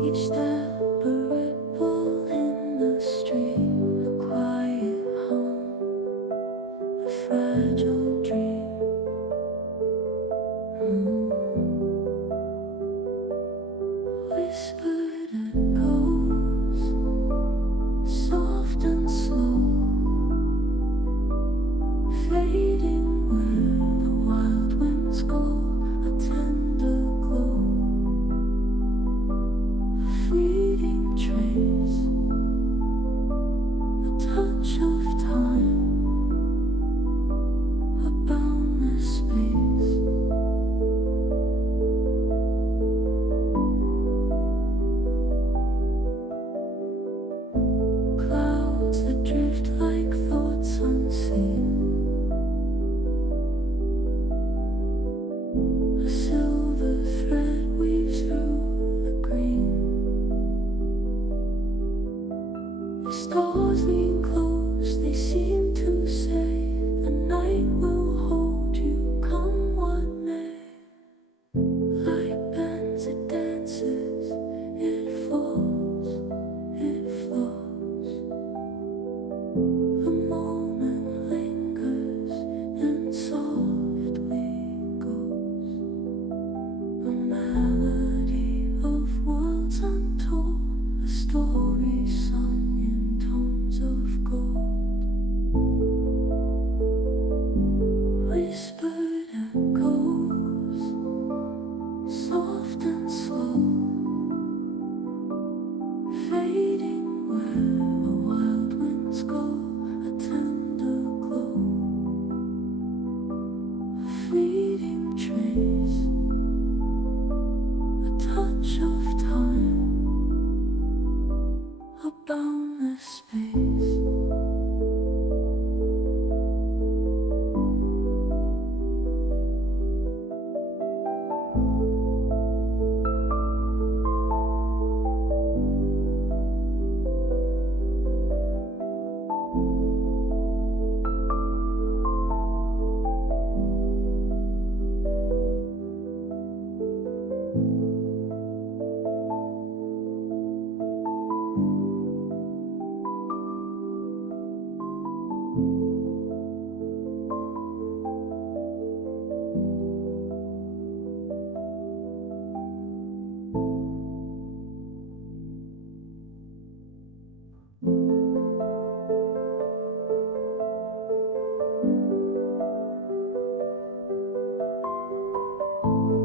Each step a ripple in the stream, a quiet hum, a fragile dream. Whispered echoes, soft and slow, fading where the wild winds go, a tender glow, a fleeting trace, a touch of time, a boundless space. Clouds that drift like thoughts unseen, a silver thread weaves through the green. The stars lean close, they seem to say, the night will hold you, come what may. Light bends, it dances, it falls, it flows. The moment lingers and softly goes. A melody of worlds untold, a story sung in tones of gold. Whispered echoes, soft and slow, fading where the wild winds go, a tender glow, a fleeting trace, a touch of time, a boundless space.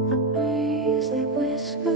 The breeze they whisper